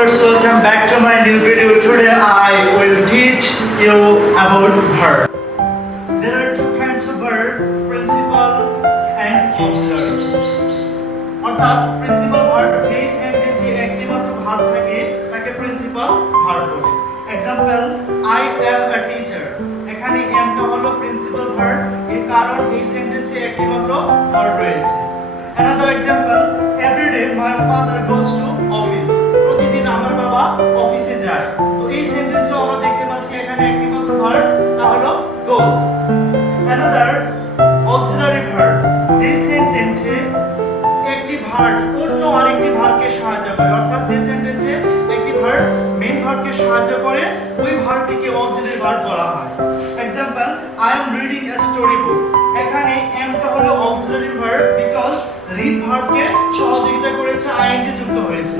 First, welcome back to my new video. Today I will teach you about verb. There are two kinds of verb, principal and auxiliary. অর্থাৎ principal verb যেই সেন্টেন্সে একটি মাত্র verb থাকে তাকে principal verb বলে। Example, I am a teacher. এখানে am টা হলো প্রিন্সিপাল ভার্ব, এর কারণ এই সেন্টেন্সে একটি মাত্র ভার্ব রয়েছে। Another example, every day my father goes to office. প্রতিদিন আমার বাবা অফিসে যায়। তো এই সেন্টেন্সে আমরা দেখতে পাচ্ছি এখানে একটি মাত্র ভার্ব, তা হলো goes. Another auxiliary verb, যে সেন্টেন্সে একটি ভার্ব অন্য আরেকটি ভার্বকে সাহায্য করে, অর্থাৎ যে সেন্টেন্সে একটি ভার্ব মেইন ভার্বকে সাহায্য করে ওই ভার্বটিকে অক্সিলারি ভার্ব বলা হয়। Example, I am reading a story book. এখানে am টা হলো অক্সিলারি ভার্ব বিকজ রিড ভার্বকে সহযোগিতা করেছে ing যুক্ত হয়েছে।